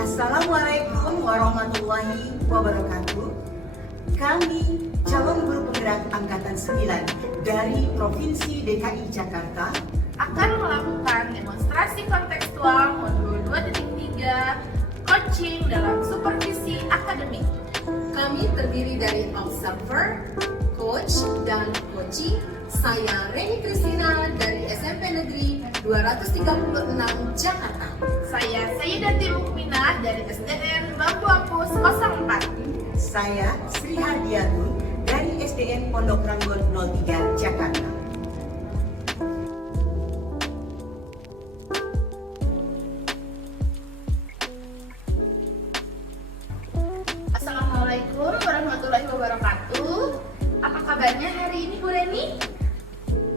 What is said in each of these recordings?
Assalamualaikum warahmatullahi wabarakatuh. Kami calon guru penggerak angkatan 9 dari Provinsi DKI Jakarta akan melakukan demonstrasi kontekstual modul 2.3 coaching dalam supervisi akademik. Kami terdiri dari observer, coach, dan coachee. Saya Reni Kristina dari SMP Negeri 236 Jakarta. Saya Sayyidati Mukminah dari SDN Bambu Apus 04. Saya Sri Hardiatun dari SDN Pondok Ranggon 03 Jakarta. Assalamualaikum warahmatullahi wabarakatuh. Apa kabarnya hari ini Bu Reni?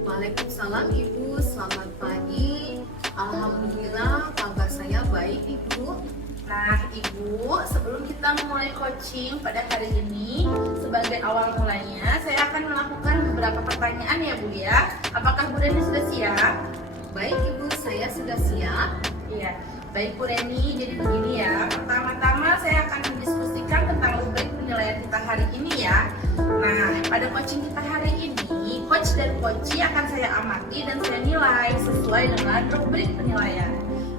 Waalaikumsalam Ibu, selamat pagi. Alhamdulillah kabar saya baik Ibu. Nah Ibu, sebelum kita memulai coaching pada hari ini, sebagai awal mulanya saya akan melakukan beberapa pertanyaan ya Bu ya. Apakah Bu Reni sudah siap? Baik Ibu, saya sudah siap. Iya, baik Bu Reni, jadi begini ya. Pertama-tama saya akan mendiskusikan tentang rubrik penilaian kita hari ini ya. Nah, pada coaching kita hari ini, coach dan coachee akan saya amati dan saya nilai sesuai dengan rubrik penilaian.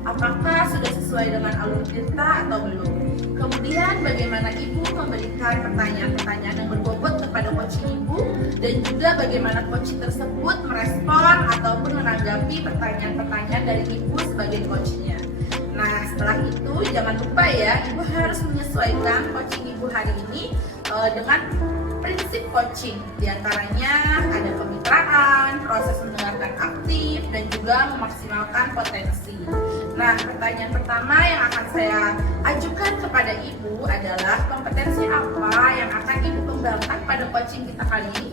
Apakah sudah sesuai dengan alur kita atau belum? Kemudian bagaimana Ibu memberikan pertanyaan-pertanyaan yang berbobot kepada coaching Ibu, dan juga bagaimana coaching tersebut merespon ataupun menanggapi pertanyaan-pertanyaan dari Ibu sebagai coachnya. Nah, setelah itu jangan lupa ya, Ibu harus menyesuaikan coaching Ibu hari ini dengan prinsip coaching. Di antaranya ada kemitraan, proses mendengarkan aktif, dan juga memaksimalkan potensi. Nah, pertanyaan pertama yang akan saya ajukan kepada Ibu adalah kompetensi apa yang akan Ibu kembangkan pada coaching kita kali ini?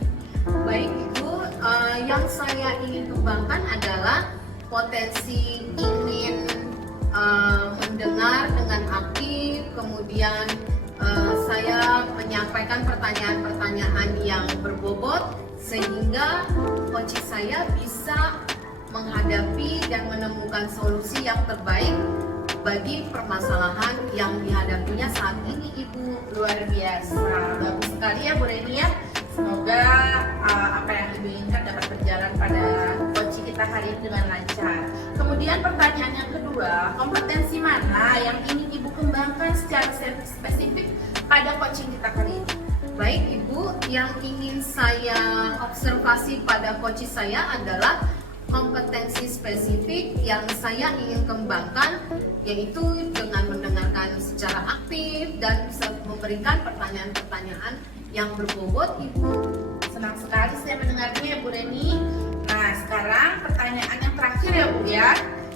Baik Ibu, yang saya ingin kembangkan adalah potensi ingin mendengar dengan aktif, kemudian saya menyampaikan pertanyaan-pertanyaan yang berbobot sehingga coach saya bisa menghadapi dan menemukan solusi yang terbaik bagi permasalahan yang dihadapinya saat ini Ibu. Luar biasa, bagus sekali ya Bu Reni ya. Semoga apa yang Ibu inginkan dapat berjalan pada coaching kita hari ini dengan lancar. Kemudian pertanyaan yang kedua, kompetensi mana yang ingin Ibu kembangkan secara spesifik pada coaching kita kali ini? Baik Ibu, yang ingin saya observasi pada coach saya adalah kompetensi spesifik yang saya ingin kembangkan, yaitu dengan mendengarkan secara aktif dan bisa memberikan pertanyaan-pertanyaan yang berbobot Ibu. Senang sekali saya mendengarnya ya Bu Reni. Nah, sekarang pertanyaan yang terakhir ya Bu ya.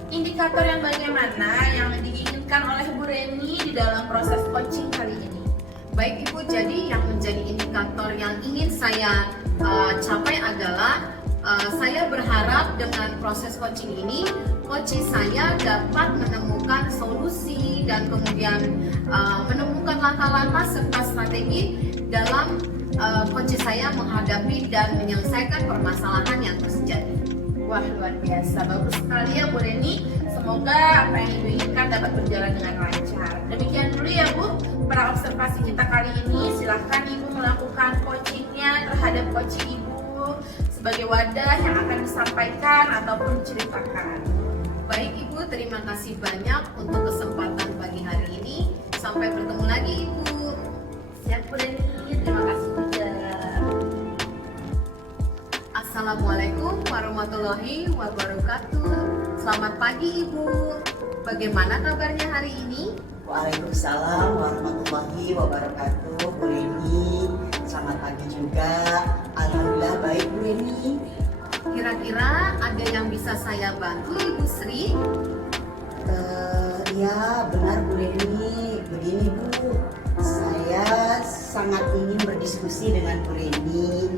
Indikator yang bagaimana yang diinginkan oleh Bu Reni di dalam proses coaching kali ini? Baik Ibu, jadi yang menjadi indikator yang ingin saya capai adalah saya berharap dengan proses coaching ini, coach saya dapat menemukan solusi dan kemudian menemukan langkah-langkah serta strategi dalam coach saya menghadapi dan menyelesaikan permasalahan yang terjadi. Wah, luar biasa, bagus sekali ya Bu Reni. Semoga apa yang Ibu inginkan dapat berjalan dengan lancar. Demikian dulu ya Bu, para observasi kita kali ini. Silahkan Ibu melakukan coachingnya terhadap coaching Ibu sebagai wadah yang akan disampaikan ataupun diceritakan. Baik Ibu, terima kasih banyak untuk kesempatan pagi hari ini. Sampai bertemu lagi Ibu. Siap Bu Reni, terima kasih juga. Assalamualaikum warahmatullahi wabarakatuh. Selamat pagi Ibu. Bagaimana kabarnya hari ini? Waalaikumsalam warahmatullahi wabarakatuh. Bu Reni, selamat pagi juga. Alhamdulillah baik Bu Reni. Kira-kira ada yang bisa saya bantu Ibu Sri? Ya benar Bu Reni. Begini Bu, saya sangat ingin berdiskusi dengan Bu Reni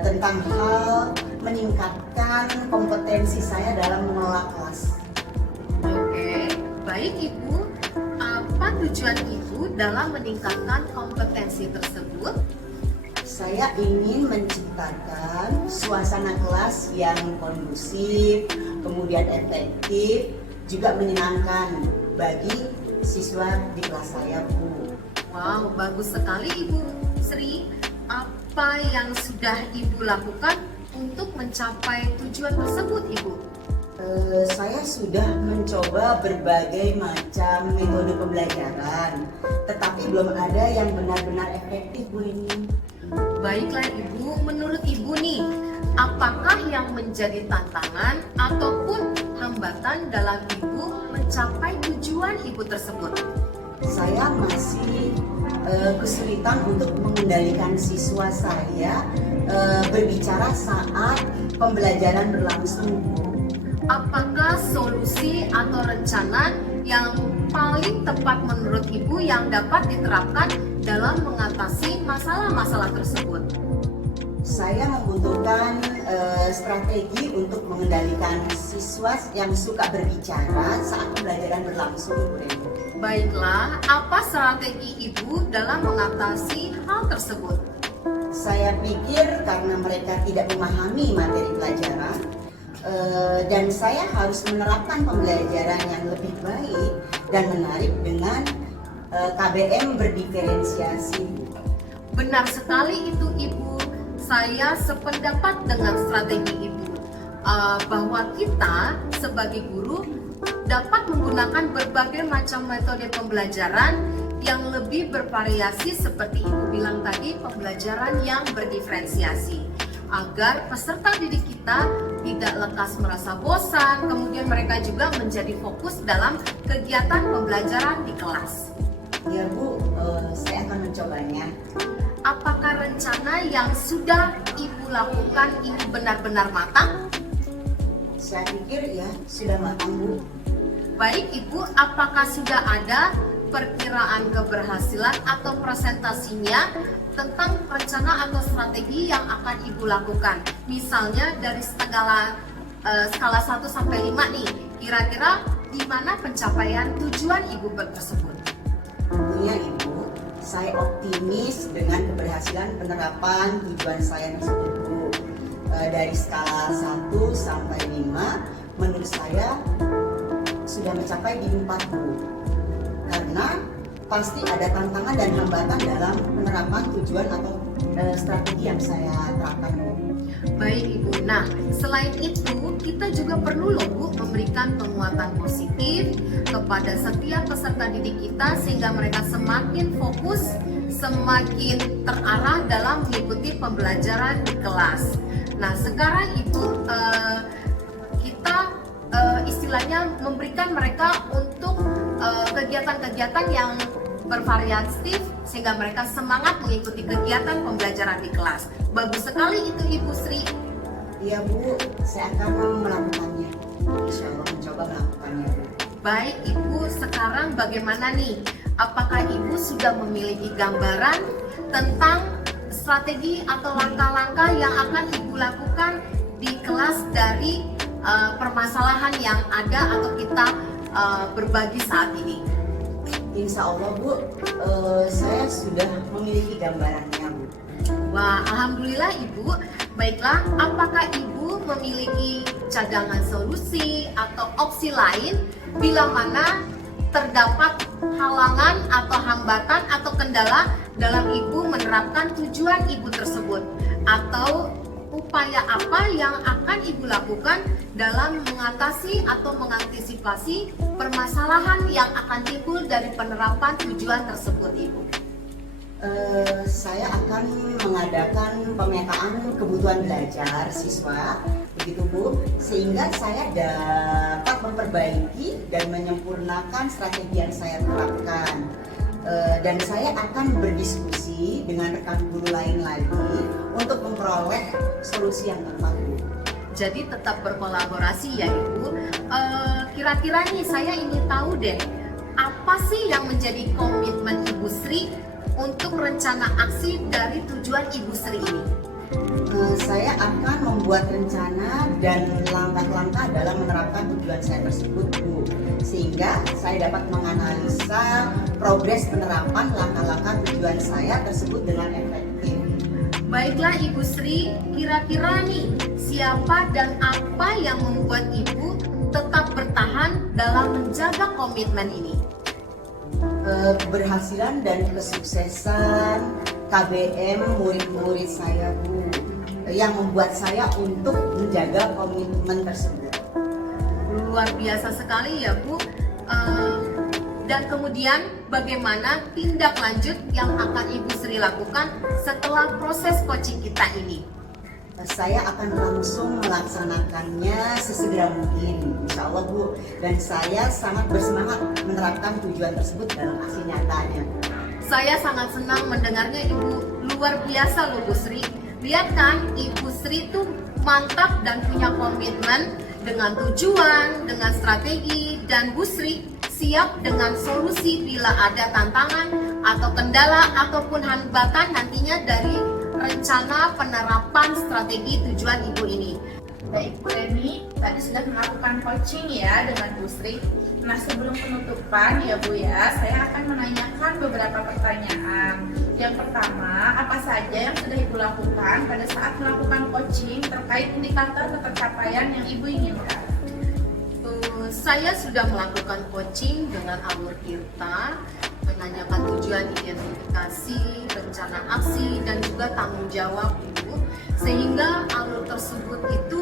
tentang hal meningkatkan kompetensi saya dalam mengelola kelas. Oke, baik Ibu. Apa tujuan Ibu dalam meningkatkan kompetensi tersebut? Saya ingin menciptakan suasana kelas yang kondusif, kemudian efektif, juga menyenangkan bagi siswa di kelas saya, Bu. Wow, bagus sekali Ibu Sri. Apa yang sudah Ibu lakukan untuk mencapai tujuan tersebut, Ibu? Saya sudah mencoba berbagai macam metode pembelajaran, tetapi belum ada yang benar-benar efektif, Bu ini. Baiklah Ibu, menurut Ibu nih, apakah yang menjadi tantangan ataupun hambatan dalam Ibu mencapai tujuan Ibu tersebut? Saya masih kesulitan untuk mengendalikan siswa saya berbicara saat pembelajaran berlangsung, Bu. Apakah solusi atau rencana yang paling tepat menurut Ibu yang dapat diterapkan dalam mengatasi masalah-masalah tersebut? Saya membutuhkan strategi untuk mengendalikan siswa yang suka berbicara saat pembelajaran berlangsung, Bu Reni. Baiklah, apa strategi Ibu dalam mengatasi hal tersebut? Saya pikir karena mereka tidak memahami materi pelajaran, dan saya harus menerapkan pembelajaran yang lebih baik dan menarik dengan KBM berdiferensiasi. Benar sekali itu Ibu. Saya sependapat dengan strategi Ibu, bahwa kita sebagai guru dapat menggunakan berbagai macam metode pembelajaran yang lebih bervariasi seperti Ibu bilang tadi, pembelajaran yang berdiferensiasi, agar peserta didik kita tidak lekas merasa bosan, kemudian mereka juga menjadi fokus dalam kegiatan pembelajaran di kelas. Ya Bu, saya akan mencobanya. Apakah rencana yang sudah Ibu lakukan ini benar-benar matang? Saya pikir ya sudah matang, Bu. Baik Ibu, apakah sudah ada perkiraan keberhasilan atau presentasinya tentang rencana atau strategi yang akan Ibu lakukan? Misalnya dari skala 1 sampai 5 nih, kira-kira di mana pencapaian tujuan Ibu tersebut? Tentunya Ibu, saya optimis dengan keberhasilan penerapan tujuan saya tersebut, Bu. Dari skala 1 sampai 5, menurut saya sudah mencapai di 4, Bu. Karena pasti ada tantangan dan hambatan dalam penerapan tujuan atau strategi yang saya terapkan, Bu. Baik Ibu, nah selain itu kita juga perlu loh Bu memberikan penguatan positif kepada setiap peserta didik kita sehingga mereka semakin fokus, semakin terarah dalam mengikuti pembelajaran di kelas. Nah sekarang Ibu, kita istilahnya memberikan mereka untuk kegiatan-kegiatan yang bervariatif sehingga mereka semangat mengikuti kegiatan pembelajaran di kelas. Bagus sekali itu Ibu Sri. Iya Bu, saya akan melakukannya. Insya Allah mencoba melakukannya, Bu. Baik Ibu, sekarang bagaimana nih? Apakah Ibu sudah memiliki gambaran tentang strategi atau langkah-langkah yang akan Ibu lakukan di kelas dari permasalahan yang ada atau kita berbagi saat ini? Insya Allah Bu, saya sudah memiliki gambarannya, Bu. Wah, alhamdulillah Ibu. Baiklah, apakah Ibu memiliki cadangan solusi atau opsi lain bila mana terdapat halangan atau hambatan atau kendala dalam Ibu menerapkan tujuan Ibu tersebut? Atau upaya apa yang akan Ibu lakukan dalam mengatasi atau mengantisipasi permasalahan yang akan timbul dari penerapan tujuan tersebut, Ibu? Saya akan mengadakan pemetaan kebutuhan belajar siswa, begitu Bu, sehingga saya dapat memperbaiki dan menyempurnakan strategi yang saya terapkan. Dan saya akan berdiskusi dengan rekan guru lain lagi untuk memperoleh solusi yang tepat, Bu. Jadi tetap berkolaborasi ya Ibu. Kira-kira nih saya ingin tahu deh, apa sih yang menjadi komitmen Ibu Sri untuk rencana aksi dari tujuan Ibu Sri ini? Saya akan membuat rencana dan langkah-langkah dalam menerapkan tujuan saya tersebut, Bu, sehingga saya dapat menganalisa progres penerapan langkah-langkah tujuan saya tersebut dengan efektif. Baiklah Ibu Sri, kira-kira nih siapa dan apa yang membuat Ibu tetap bertahan dalam menjaga komitmen ini? keberhasilan dan kesuksesan KBM murid-murid saya, Bu, yang membuat saya untuk menjaga komitmen tersebut. Luar biasa sekali ya Bu. Dan kemudian bagaimana tindak lanjut yang akan Ibu Sri lakukan setelah proses coaching kita ini? Saya akan langsung melaksanakannya sesegera mungkin, insya Allah, Bu. Dan saya sangat bersemangat menerapkan tujuan tersebut dalam aksi nyatanya. Saya sangat senang mendengarnya Ibu. Luar biasa loh Bu Sri. Lihat kan, Ibu Sri tuh mantap dan punya komitmen dengan tujuan, dengan strategi, dan Bu Sri siap dengan solusi bila ada tantangan atau kendala ataupun hambatan nantinya dari rencana penerapan strategi tujuan Ibu ini. Baik Bu Reni, tadi sudah melakukan coaching ya dengan Bu Sri. Nah, sebelum penutupan ya Bu ya, saya akan menanyakan beberapa pertanyaan. Yang pertama, apa saja yang sudah Ibu lakukan pada saat melakukan coaching terkait indikator pencapaian yang Ibu inginkan? Saya sudah melakukan coaching dengan alur tirta, menanyakan tujuan, identifikasi, rencana aksi, dan juga tanggung jawab Ibu, sehingga alur tersebut itu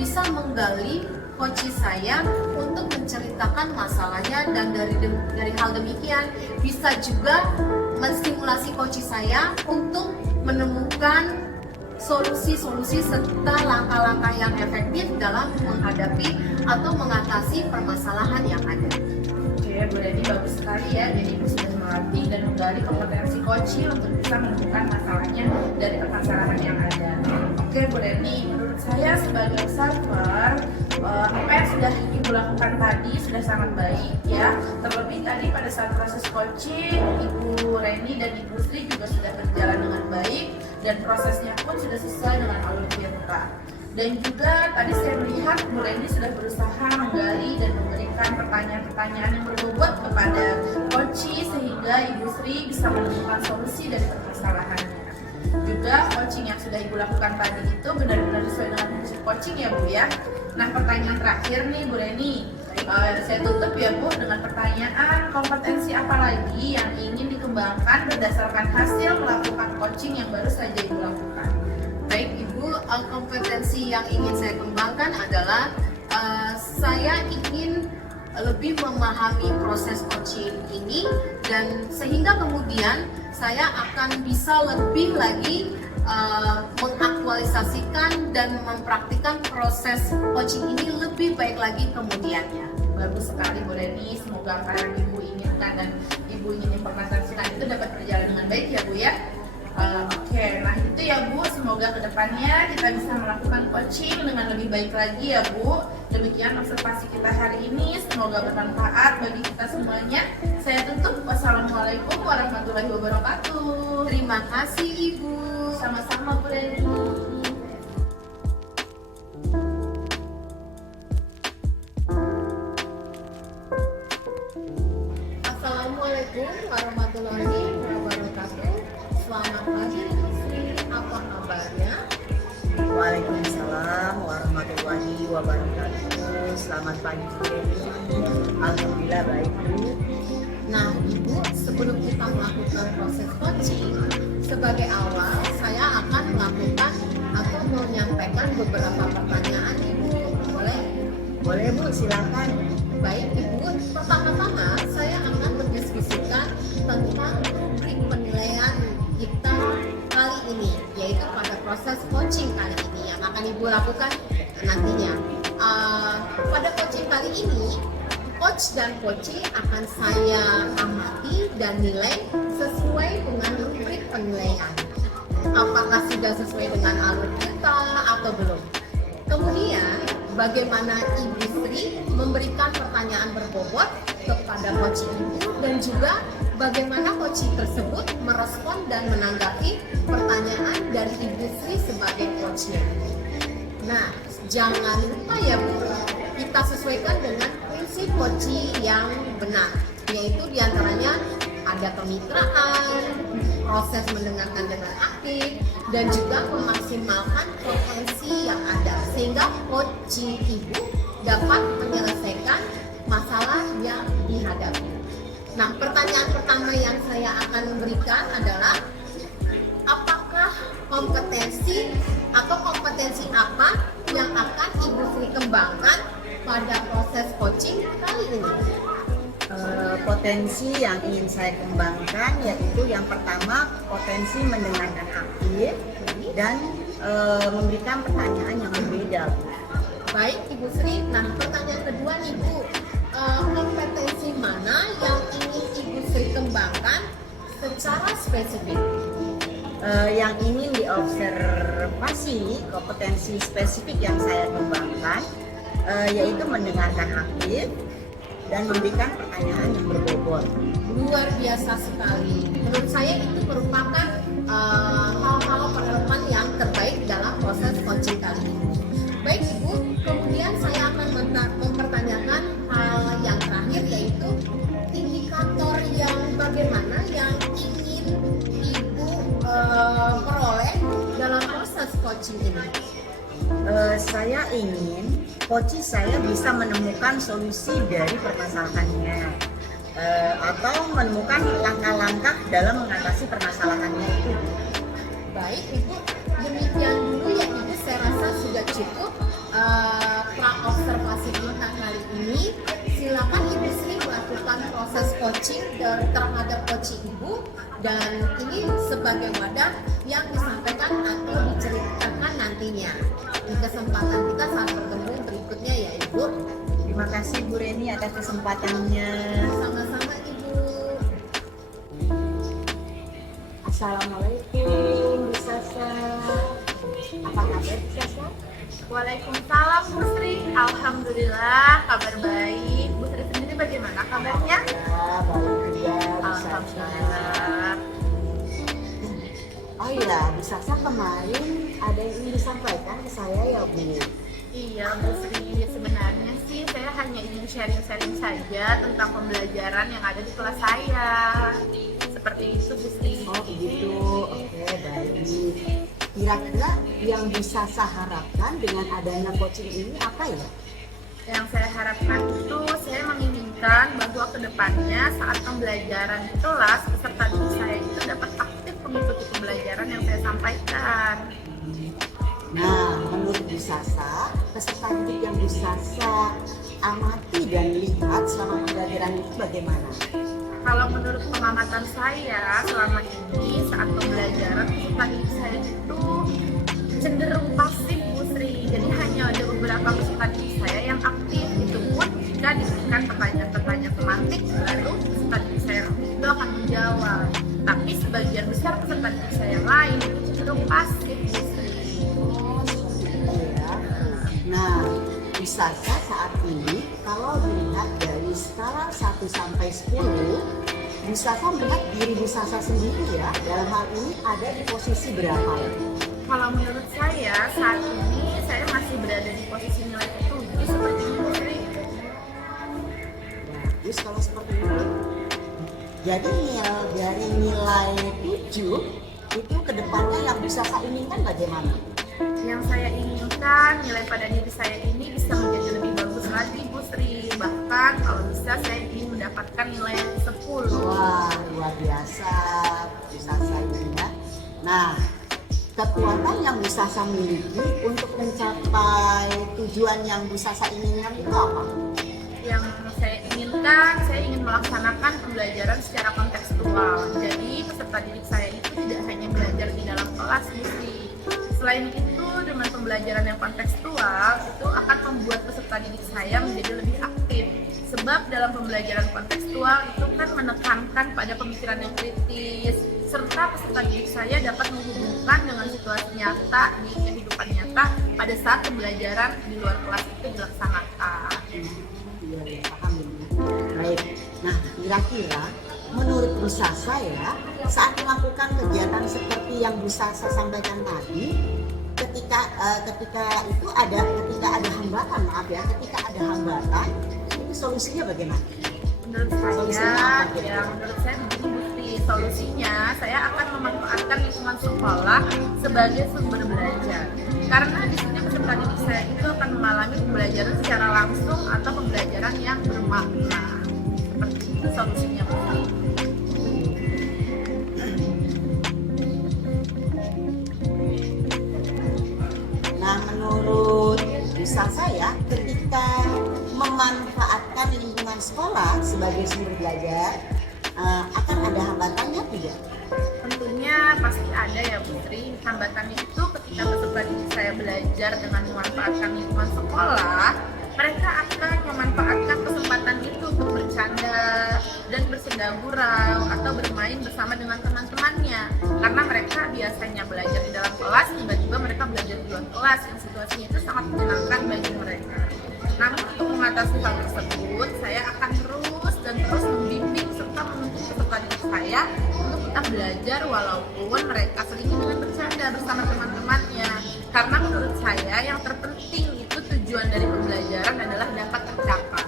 bisa menggali coach saya untuk menceritakan masalahnya, dan dari hal demikian bisa juga menstimulasi coach saya untuk menemukan solusi-solusi serta langkah-langkah yang efektif dalam menghadapi atau mengatasi permasalahan yang ada. Oke, Bu Reni, bagus sekali ya. Jadi Ibu sudah melatih dan menggali kompetensi coaching untuk bisa menemukan masalahnya dari permasalahan yang ada. Oke, Bu Reni, menurut saya sebagai observer, apa yang sudah Ibu lakukan tadi sudah sangat baik ya. Terlebih tadi pada saat proses coaching, Ibu Reni dan Ibu Sri juga sudah berjalan dengan baik dan prosesnya pun sudah sesuai dengan alur tirta. Dan juga tadi saya melihat Bu Reni sudah berusaha menggali dan memberikan pertanyaan-pertanyaan yang berbobot kepada coach sehingga Ibu Sri bisa menemukan solusi dari permasalahannya. Juga coaching yang sudah Ibu lakukan tadi itu benar-benar sesuai dengan fungsi coaching ya Bu ya. Nah, pertanyaan terakhir nih Bu Reni, saya tutup ya Bu dengan pertanyaan, kompetensi apa lagi yang ingin dikembangkan berdasarkan hasil melakukan coaching yang baru saja Ibu lakukan? Baik Ibu, kompetensi yang ingin saya kembangkan adalah saya ingin lebih memahami proses coaching ini, dan sehingga kemudian saya akan bisa lebih lagi mengaktualisasikan dan mempraktikkan proses coaching ini lebih baik lagi kemudiannya. Bagus sekali Bu Reni, semoga apa yang Ibu inginkan dan Ibu ingin implementasikan itu dapat berjalan dengan baik ya Bu ya. Oke, nah itu ya Bu, semoga kedepannya kita bisa melakukan coaching dengan lebih baik lagi ya Bu. Demikian observasi kita hari ini, semoga bermanfaat bagi kita semuanya. Saya tutup, wassalamualaikum warahmatullahi wabarakatuh. Terima kasih Ibu. Sama-sama Bu Reni. Assalamualaikum warahmatullahi wabarakatuh. Selamat pagi Bu Sri, apa kabarnya? Waalaikumsalam warahmatullahi wabarakatuh. Selamat pagi, Bu Reni. Alhamdulillah baik, Bu. Nah Ibu, sebelum kita melakukan proses coaching, sebagai awal saya akan melakukan atau menyampaikan beberapa pertanyaan Ibu. Boleh? Boleh Bu, silakan. Baik Ibu, pertama-tama saya akan berdiskusikan tentang rubrik penilaian kita kali ini, yaitu pada proses coaching kali ini yang akan Ibu lakukan nantinya. Pada coaching kali ini, coach dan coachee akan saya amati dan nilai sesuai dengan rubrik penilaian. Apakah sudah sesuai dengan alur kita atau belum? Kemudian, bagaimana Ibu Sri memberikan pertanyaan berbobot kepada coach Ibu, dan juga bagaimana coach tersebut merespon dan menanggapi pertanyaan dari Ibu Sri sebagai coachnya. Nah, jangan lupa ya Bu, kita sesuaikan dengan prinsip coach yang benar, yaitu diantaranya ada kemitraan, proses mendengarkan dengan aktif, dan juga memaksimalkan potensi yang ada sehingga coach Ibu dapat menyelesaikan masalah yang dihadapi. Nah, pertanyaan pertama yang saya akan berikan adalah apakah kompetensi atau kompetensi apa yang akan Ibu Sri kembangkan pada proses coaching kali ini? Potensi yang ingin saya kembangkan yaitu yang pertama potensi mendengarkan aktif dan memberikan pertanyaan yang berbeda. Baik, Ibu Sri. Nah, pertanyaan kedua nih, Bu. Kompetensi mana yang ingin Ibu Sri kembangkan secara spesifik? Yang ingin diobservasi kompetensi spesifik yang saya kembangkan yaitu mendengarkan aktif dan memberikan pertanyaan yang berbobot. Luar biasa sekali. Menurut saya itu merupakan hal-hal penerapan yang terbaik dalam proses coaching kali ini. Baik Ibu, kemudian saya akan mempertanyakan hal yang terakhir yaitu indikator yang bagaimana yang ingin Ibu peroleh dalam proses coaching ini. Saya ingin coach saya bisa menemukan solusi dari permasalahannya atau menemukan langkah-langkah dalam mengatasi permasalahannya itu. Baik Ibu, demikian dulu ya Ibu, saya rasa sudah cukup pra-observasi kita kali ini. Silakan Ibu Sri melakukan proses coaching terhadap coaching Ibu, dan ini sebagai wadah yang disampaikan atau diceritakan nantinya di kesempatan kita saat bertemu berikutnya ya Ibu. Terima kasih Bu Reni atas kesempatannya. Sama-sama Ibu. Assalamualaikum Bu Sasa. Apa kabar Bu Sasa? Waalaikumsalam Bu Sri. Alhamdulillah kabar baik. Bu Sri sendiri bagaimana kabarnya? Ya, baik juga Bu Sasa. Alhamdulillah. Oh iya, Bu Sasa kemarin ada yang ingin disampaikan ke saya ya Bu. Iya Bu Sri, sebenarnya sih saya hanya ingin sharing-sharing saja tentang pembelajaran yang ada di kelas saya. Seperti itu Bu Sri. Oh begitu, oke baik. Kira-kira yang Bu Sasa harapkan dengan adanya coaching ini apa ya? Yang saya harapkan itu, saya menginginkan bahwa kedepannya saat pembelajaran di kelas, peserta didik saya itu dapat aktif mengikuti pembelajaran yang saya sampaikan. Nah, menurut Bu Sasa, peserta didik yang Bu Sasa amati dan lihat selama pembelajaran itu bagaimana? Kalau menurut pengamatan saya selama ini saat pembelajaran peserta didik saya itu cenderung pasif Bu Sri. Jadi hanya ada beberapa peserta didik saya yang aktif, itu pun jika diberikan pertanyaan-pertanyaan tematik baru peserta didik saya itu akan menjawab. Tapi sebagian besar peserta didik saya yang lain itu cenderung pasif Bu Sri. Oh, seperti itu ya. Nah, Bu Sasa saat ini kalau dilihat dari skala 1 sampai 10, Bu Sasa melihat diri Bu Sasa sendiri ya, dalam hal ini ada di posisi berapa? Kalau menurut saya saat ini saya masih berada di posisi nilai 7 seperti itu Bu Sri. Bagus kalau seperti itu. Jadi dari nilai 7 itu kedepannya yang Bu Sasa inginkan bagaimana? Yang saya inginkan nilai pada diri saya ini bisa menjadi lebih bagus lagi Bu Sri. Bahkan kalau bisa saya ingin mendapatkan nilai 10. Wah, luar biasa Bu Sasa ini ya. Nah, kekuatan yang Bu Sasa miliki untuk mencapai tujuan yang Bu Sasa inginkan itu apa? Yang saya inginkan, saya ingin melaksanakan pembelajaran secara kontekstual. Jadi peserta didik saya itu tidak hanya belajar di dalam kelas Bu Sri. Selain itu, dengan pembelajaran yang kontekstual itu akan membuat peserta didik saya menjadi lebih aktif. Sebab dalam pembelajaran kontekstual itu kan menekankan pada pemikiran yang kritis, serta peserta didik saya dapat menghubungkan dengan situasi nyata di kehidupan nyata pada saat pembelajaran di luar kelas itu dilaksanakan. Iya, paham ya. Baik. Nah, kira-kira menurut Bu Sasa ya, saat melakukan kegiatan seperti yang Bu Sasa sampaikan tadi, ketika ada hambatan, ketika ada hambatan, itu solusinya bagaimana? Menurut Solusinya saya, apa kira-kira? menurut saya begini Bukti. Solusinya saya akan memanfaatkan lingkungan sekolah sebagai sumber belajar. Karena di sini peserta didik saya itu akan mengalami pembelajaran secara langsung atau pembelajaran yang bermakna. Seperti itu solusinya, Bu Sri. Nah, menurut bisa saya ketika memanfaatkan lingkungan sekolah sebagai sumber belajar akan ada hambatannya tidak? Tentunya pasti ada ya Bu Sri. Hambatannya itu ketika peserta didik saya belajar dengan memanfaatkan lingkungan sekolah, mereka akan memanfaatkan kesempatan itu untuk bercanda dan bersenda gurau atau bermain bersama dengan teman-temannya. Karena mereka biasanya belajar di dalam kelas, tiba-tiba mereka belajar di luar kelas yang situasinya itu sangat menyenangkan bagi mereka. Namun untuk mengatasi hal tersebut, saya akan terus dan terus membimbing serta menuntut peserta didik saya untuk tetap belajar walaupun mereka seringnya dengan bercanda bersama teman-temannya. Karena menurut saya yang terpenting itu tujuan dari pembelajaran adalah dapat tercapai.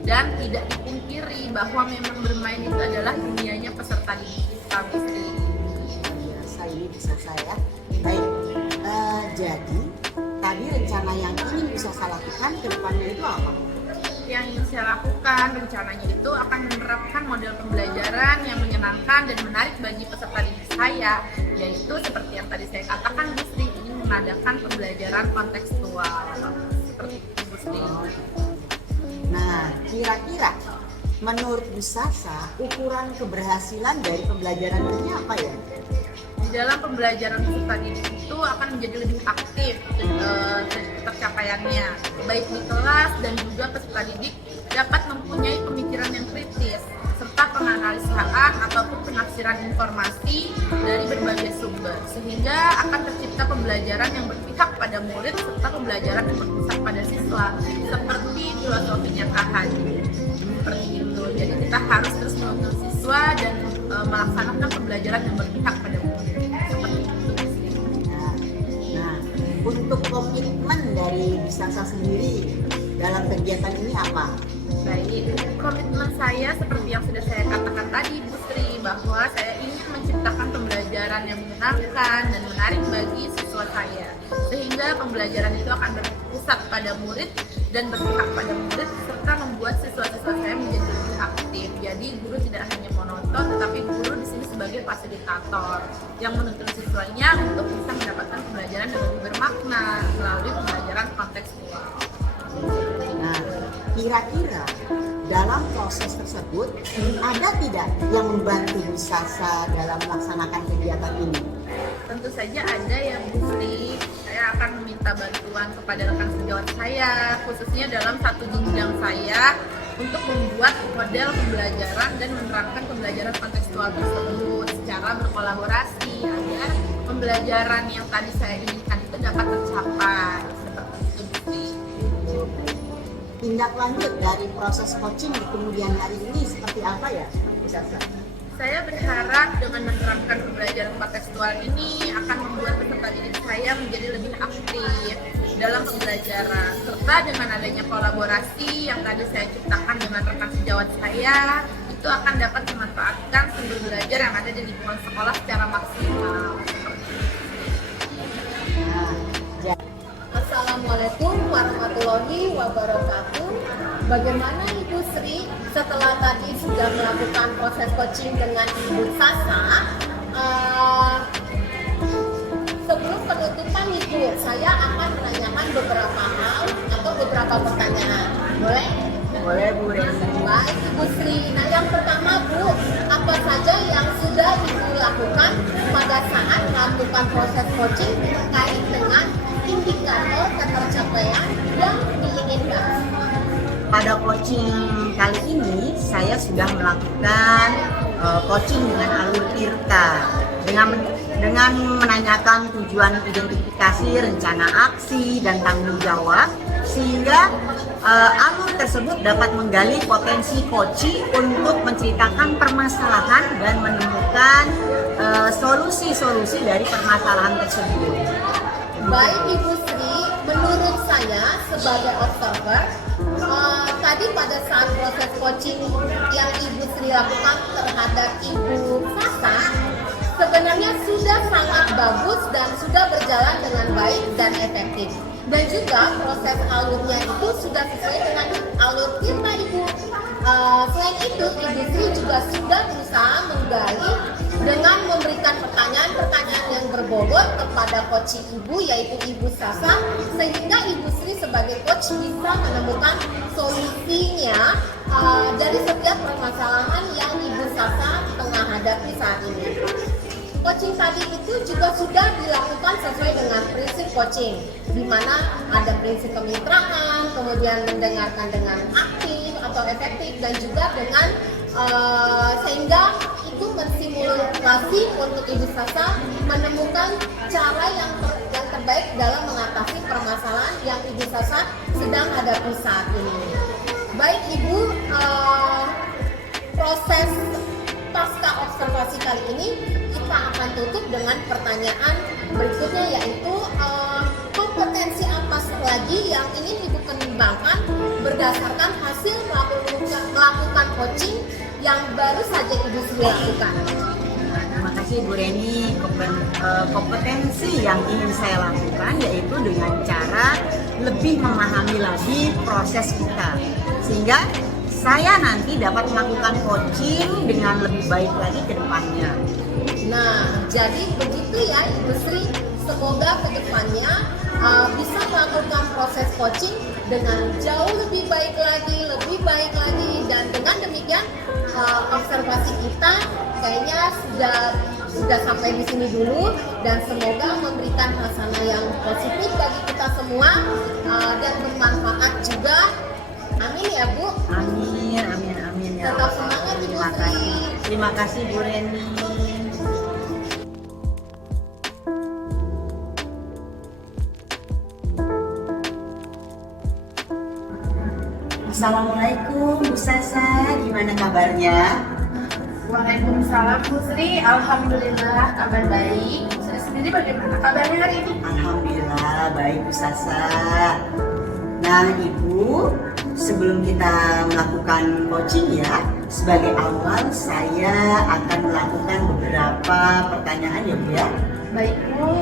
Dan tidak dipungkiri bahwa memang bermain itu adalah dunianya peserta didik kita, Bu Sri. Biasa ini bisa saya. Baik, jadi tadi rencana yang ingin bisa saya lakukan ke depannya itu apa? Yang ingin saya lakukan rencananya itu akan menerapkan model pembelajaran yang menyenangkan dan menarik bagi peserta didik saya, yaitu seperti yang tadi saya katakan, Bu Sri, ingin mengadakan pembelajaran kontekstual seperti itu, Bu Sri. Nah, kira-kira menurut Bu Sasa ukuran keberhasilan dari pembelajaran ini apa ya? Di dalam pembelajaran peserta didik itu akan menjadi lebih aktif tercapaiannya, baik di kelas dan juga peserta didik dapat mempunyai pemikiran yang kritis serta penganalisaan ataupun penafsiran informasi dari berbagai sumber, sehingga akan tercipta pembelajaran yang berpihak pada murid serta pembelajaran yang berpusat pada siswa seperti filosofinya Kak Hadi. Seperti itu. Jadi kita harus terus menuntut siswa dan melaksanakan pembelajaran yang berpihak pada murid. Seperti itu. Nah, untuk komitmen dari Bu Sasa sendiri dalam kegiatan ini apa? Baik, komitmen saya seperti yang sudah saya katakan tadi, Bu Sri, bahwa saya ingin menciptakan pembelajaran yang menyenangkan dan menarik bagi siswa saya, sehingga pembelajaran itu akan berpusat pada murid dan berpihak pada murid serta membuat siswa-siswa saya menjadi lebih aktif. Jadi guru tidak hanya monoton, tetapi guru di sini sebagai fasilitator yang menuntun siswanya untuk bisa mendapatkan pembelajaran yang lebih bermakna melalui pembelajaran kontekstual. Nah, kira-kira dalam proses tersebut ada tidak yang membantu Bu Sasa dalam melaksanakan kegiatan ini? Tentu saja ada ya Bu Sri. Saya akan meminta bantuan kepada rekan sejawat saya, khususnya dalam satu jenjang saya untuk membuat model pembelajaran dan menerapkan pembelajaran kontekstual tersebut secara berkolaborasi agar pembelajaran yang tadi saya inginkan itu dapat tercapai. Seperti itu, Bu Sri. Tindak lanjut dari proses coaching di kemudian hari ini seperti apa ya, Bu Sasa? Saya berharap dengan menerapkan pembelajaran kontekstual ini akan membuat peserta didik saya menjadi lebih aktif dalam pembelajaran, serta dengan adanya kolaborasi yang tadi saya ciptakan dengan rekan sejawat saya, itu akan dapat memanfaatkan sumber belajar yang ada di lingkungan sekolah secara maksimal. Assalamualaikum warahmatullahi wabarakatuh. Bagaimana Ibu Sri setelah tadi sudah melakukan proses coaching dengan Ibu Sasa? Sebelum penutupan Ibu, saya akan menanyakan beberapa hal atau beberapa pertanyaan. Boleh? Boleh, Bu Reni. Baik Ibu Sri. Nah, yang pertama Bu, apa saja yang sudah Ibu lakukan pada saat melakukan proses coaching terkait dengan indikator ketercapaian yang diinginkan? Pada coaching kali ini saya sudah melakukan coaching dengan alur Tirta dengan menanyakan tujuan identifikasi, rencana aksi dan tanggung jawab, sehingga alur tersebut dapat menggali potensi coaching untuk menceritakan permasalahan dan menemukan solusi-solusi dari permasalahan tersebut. Baik Ibu Sri, menurut saya sebagai observer, tadi pada saat proses coaching yang Ibu Sri lakukan terhadap Ibu Sasa sebenarnya sudah sangat bagus dan sudah berjalan dengan baik dan efektif. Dan juga proses alurnya itu sudah sesuai dengan alur Tirta Ibu. Selain itu, Ibu Sri juga sudah berusaha menggali dengan memberikan pertanyaan-pertanyaan yang berbobot kepada coach Ibu, yaitu Ibu Sasa, sehingga Ibu Sri sebagai coach bisa menemukan solusinya dari setiap permasalahan yang Ibu Sasa tengah hadapi saat ini. Coaching tadi itu juga sudah dilakukan sesuai dengan prinsip coaching, di mana ada prinsip kemitraan, kemudian mendengarkan dengan aktif atau efektif, dan juga dengan sehingga itu mensimulasi untuk Ibu Sasa menemukan cara yang terbaik dalam mengatasi permasalahan yang Ibu Sasa sedang hadapi saat ini. Baik Ibu, proses pasca observasi kali ini kita akan tutup dengan pertanyaan berikutnya, yaitu kompetensi apa lagi yang ingin Ibu kembangkan berdasarkan hasil melakukan coaching yang baru saja Ibu Sri lakukan. Terima kasih Bu Reni. Kompetensi yang ingin saya lakukan yaitu dengan cara lebih memahami lagi proses kita, sehingga saya nanti dapat melakukan coaching dengan lebih baik lagi ke depannya. Nah, jadi begitu ya Ibu Sri. Semoga ke depannya bisa melakukan proses coaching dengan jauh lebih baik lagi, dan dengan demikian observasi kita kayaknya sudah sampai di sini dulu, dan semoga memberikan hasanah yang positif bagi kita semua dan bermanfaat juga. Amin ya Bu. Amin ya. Tetap semangat Ibu Sri. Terima kasih Bu Reni. Assalamualaikum Bu Sasa, gimana kabarnya? Waalaikumsalam Bu Sri, alhamdulillah kabar baik. Bu Sri sendiri bagaimana kabarnya hari ini? Alhamdulillah baik Bu Sasa. Nah Ibu, sebelum kita melakukan coaching ya, sebagai awal saya akan melakukan beberapa pertanyaan ya Bu ya. Baik Bu.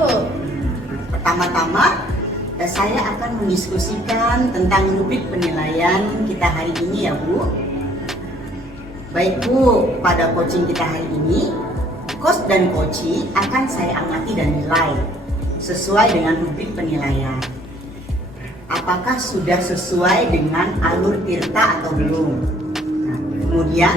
Pertama-tama saya akan mendiskusikan tentang rubrik penilaian kita hari ini ya Bu. Baik Bu, pada coaching kita hari ini, coach dan coachee akan saya amati dan nilai sesuai dengan rubrik penilaian. Apakah sudah sesuai dengan alur tirta atau belum? Nah, kemudian,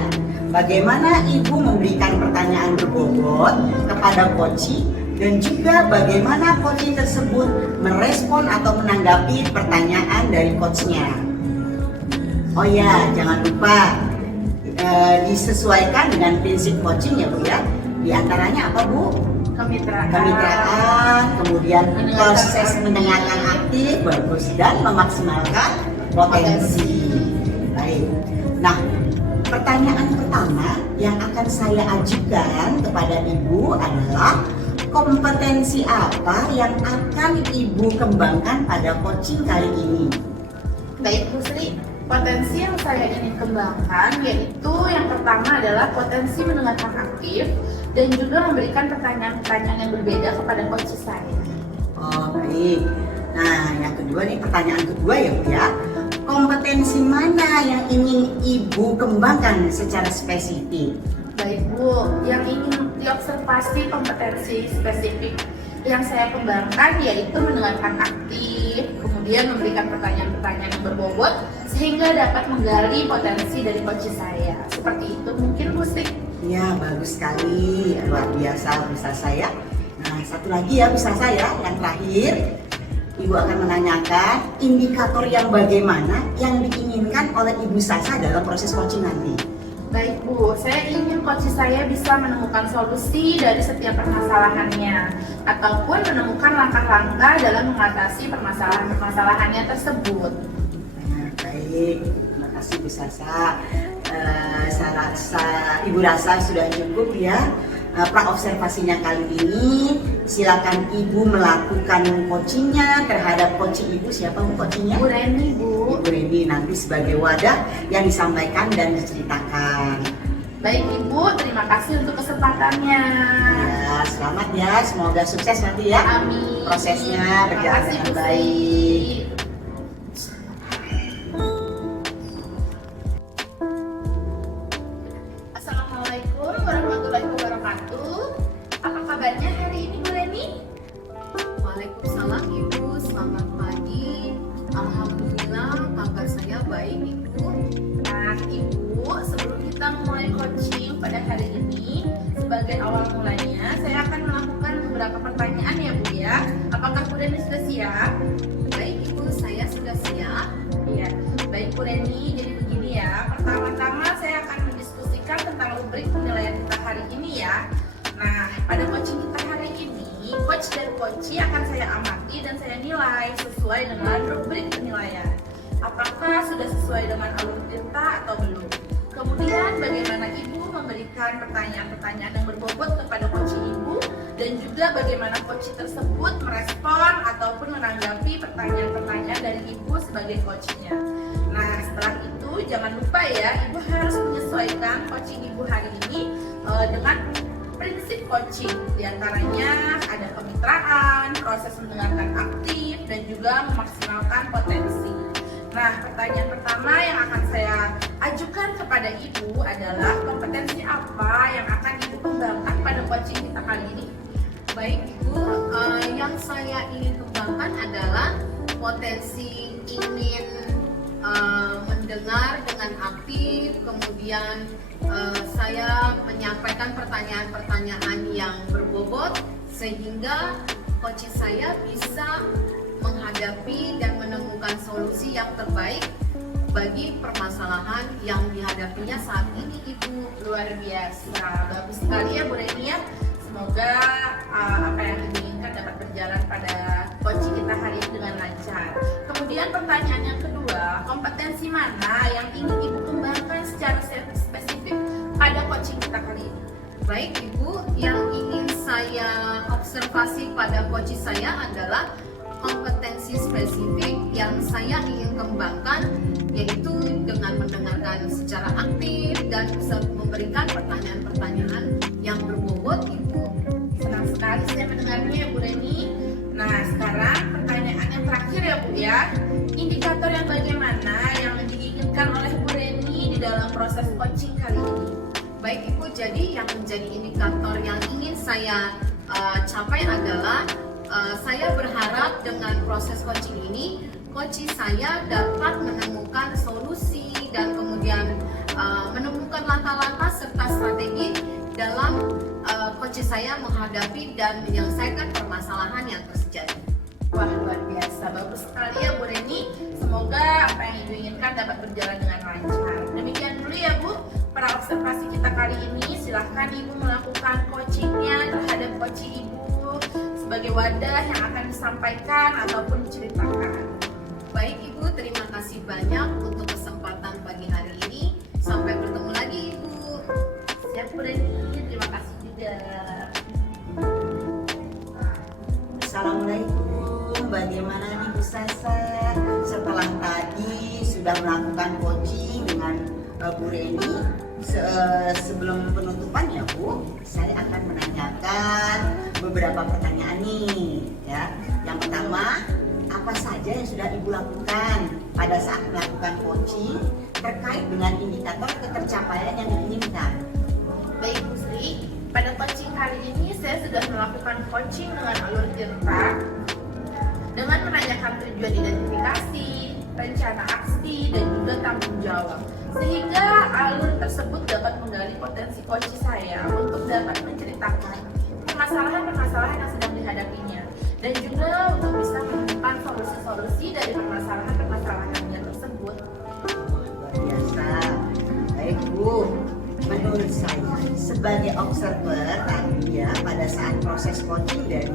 bagaimana Ibu memberikan pertanyaan berbobot kepada coachee, dan juga bagaimana coachee tersebut merespon atau menanggapi pertanyaan dari coachnya. Oh ya, jangan lupa disesuaikan dengan prinsip coaching ya Bu ya. Di antaranya apa Bu? Kemitraan, kemudian proses mendengarkan aktif, bagus, dan memaksimalkan potensi. Baik. Nah, pertanyaan pertama yang akan saya ajukan kepada Ibu adalah kompetensi apa yang akan Ibu kembangkan pada coaching kali ini? Baik Bu Sri, potensi yang saya ingin kembangkan yaitu yang pertama adalah potensi mendengarkan aktif dan juga memberikan pertanyaan-pertanyaan yang berbeda kepada coach saya. Oh baik. Nah yang kedua nih, pertanyaan kedua ya Bu ya. Kompetensi mana yang ingin Ibu kembangkan secara spesifik? Baik Bu, yang ingin diobservasi kompetensi spesifik yang saya kembangkan yaitu mendengarkan aktif, kemudian memberikan pertanyaan-pertanyaan yang berbobot sehingga dapat menggali potensi dari coach saya. Seperti itu mungkin Bu Sri. Ya bagus sekali, luar biasa Bu Sasa ya. Nah satu lagi ya Bu Sasa ya, yang terakhir Ibu akan menanyakan indikator yang bagaimana yang diinginkan oleh Ibu Sasa dalam proses coaching nanti. Baik Bu, saya ingin coach saya bisa menemukan solusi dari setiap permasalahannya ataupun menemukan langkah-langkah dalam mengatasi permasalahan-permasalahannya tersebut. Nah, baik, terima kasih Bu Sasa. Saya rasa Ibu rasa sudah cukup ya praobservasinya kali ini. Silakan Ibu melakukan coachingnya terhadap coaching Ibu. Siapa Bu coachingnya? Bu Reni Bu. Ibu Reni nanti sebagai wadah yang disampaikan dan diceritakan. Baik Ibu, terima kasih untuk kesempatannya. Ya, selamat ya, semoga sukses nanti ya. Amin. Prosesnya berjalan Terima kasih, dengan Bu Sri. baik. memulai coaching pada hari ini, sebagai awal mulanya saya akan melakukan beberapa pertanyaan ya Bu ya. Apakah Bu Reni sudah siap? Baik Ibu, saya sudah siap. Iya, baik Bu Reni. Jadi begini ya, pertama-tama saya akan mendiskusikan tentang rubrik penilaian kita hari ini ya. Nah, pada coaching kita hari ini, coach dan coachee akan saya amati dan saya nilai sesuai dengan rubrik penilaian. Apakah sudah sesuai dengan alur tirta atau belum? Kemudian bagaimana Ibu memberikan pertanyaan-pertanyaan yang berbobot kepada coachee Ibu, dan juga bagaimana coachee tersebut merespon ataupun menanggapi pertanyaan-pertanyaan dari Ibu sebagai coachnya. Nah, setelah itu jangan lupa ya, Ibu harus menyesuaikan coaching Ibu hari ini dengan prinsip coaching. Di antaranya ada kemitraan, proses mendengarkan aktif, dan juga memaksimalkan potensi. Nah, pertanyaan pertama yang akan saya ajukan kepada Ibu adalah kompetensi apa yang akan Ibu kembangkan pada coaching kita kali ini? Baik Ibu, yang saya ingin kembangkan adalah potensi ingin mendengar dengan aktif, kemudian saya menyampaikan pertanyaan-pertanyaan yang berbobot sehingga coaching saya bisa menghadapi dan menemukan solusi yang terbaik bagi permasalahan yang dihadapinya saat ini Ibu. Luar biasa, bagus sekali ya Bu Reni ya. Semoga apa yang diinginkan dapat berjalan pada coaching kita hari ini dengan lancar. Kemudian pertanyaan yang kedua, kompetensi mana yang ingin Ibu kembangkan secara spesifik pada coaching kita kali ini? Baik Ibu, yang ingin saya observasi pada coaching saya adalah kompetensi spesifik yang saya ingin kembangkan, yaitu dengan mendengarkan secara aktif dan bisa memberikan pertanyaan-pertanyaan yang berbobot Ibu. Senang sekali saya mendengarnya ya Bu Reni. Nah, sekarang pertanyaan yang terakhir ya Bu ya. Indikator yang bagaimana yang diinginkan oleh Bu Reni di dalam proses coaching kali ini? Baik Ibu, jadi yang menjadi indikator yang ingin saya capai adalah saya berharap dengan proses coaching ini, coaching saya dapat menemukan solusi dan kemudian menemukan langkah-langkah serta strategi dalam coaching saya menghadapi dan menyelesaikan permasalahan yang terjadi. Wah, luar biasa, bagus sekali ya Bu Reni. Semoga apa yang Ibu inginkan dapat berjalan dengan lancar. Demikian dulu ya Bu, para observasi kita kali ini. Silahkan Ibu melakukan coachingnya terhadap coaching Ibu sebagai wadah yang akan disampaikan ataupun diceritakan. Baik Ibu, terima kasih banyak untuk kesempatan pagi hari ini. Sampai bertemu lagi Ibu. Siap Bu Reni, terima kasih juga. Assalamualaikum, bagaimana nih Bu Sasa? Setelah tadi sudah melakukan coaching dengan Bu Reni, sebelum penutupan ya Bu, saya akan menanyakan beberapa pertanyaan nih ya. Yang pertama, apa saja yang sudah Ibu lakukan pada saat melakukan coaching terkait dengan indikator ketercapaian yang diinginkan? Baik Bu Sri, pada coaching kali ini saya sudah melakukan coaching dengan alur tirta dengan menanyakan tujuan identifikasi, rencana aksi, dan juga tanggung jawab, sehingga alur tersebut dapat menggali potensi coaching saya untuk dapat menceritakan permasalahan-permasalahan yang sedang dihadapinya, dan juga untuk bisa menemukan solusi-solusi dari permasalahan-permasalahannya tersebut. Luar biasa. Baik Bu, menurut saya sebagai observer tadi ya, pada saat proses coaching dari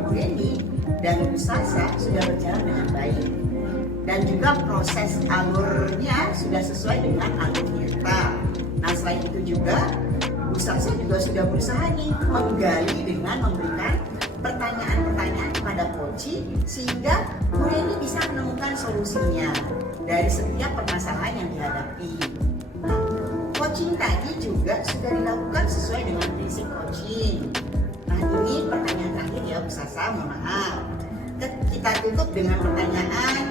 Bu Reni dan Bu Sasa sudah berjalan dengan baik, dan juga proses alurnya sudah sesuai dengan alur kita. Nah, selain itu juga Bu Sasa juga sudah berusaha nih menggali dengan memberikan pertanyaan-pertanyaan kepada coaching sehingga Bu Reni bisa menemukan solusinya dari setiap permasalahan yang dihadapi. Nah, coaching tadi juga sudah dilakukan sesuai dengan prinsip coaching. Nah, ini pertanyaan terakhir ya Bu Sasa, mohon maaf. Kita tutup dengan pertanyaan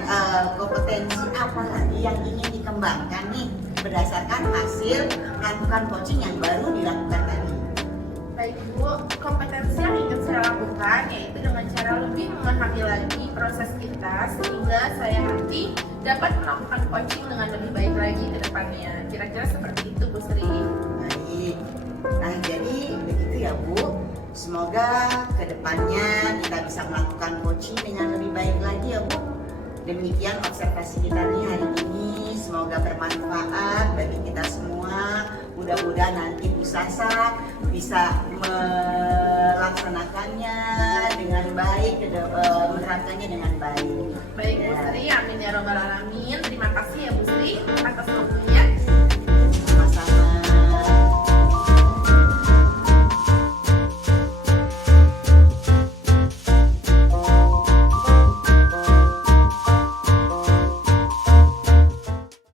kompetensi apa lagi yang ingin dikembangkan nih berdasarkan hasil melakukan coaching yang baru dilakukan tadi. Baik Bu, kompetensi yang ingin saya lakukan yaitu dengan cara lebih memahami lagi proses kita sehingga saya nanti dapat melakukan coaching dengan lebih baik lagi ke depannya. Kira-kira seperti ya Bu. Semoga kedepannya kita bisa melakukan coaching dengan lebih baik lagi ya Bu. Demikian observasi kita nih hari ini, semoga bermanfaat bagi kita semua. Mudah-mudahan nanti Bu Sasa bisa melaksanakannya dengan baik, menerapkannya dengan baik. Baik Bu Ya. Sri, amin ya robbal alamin.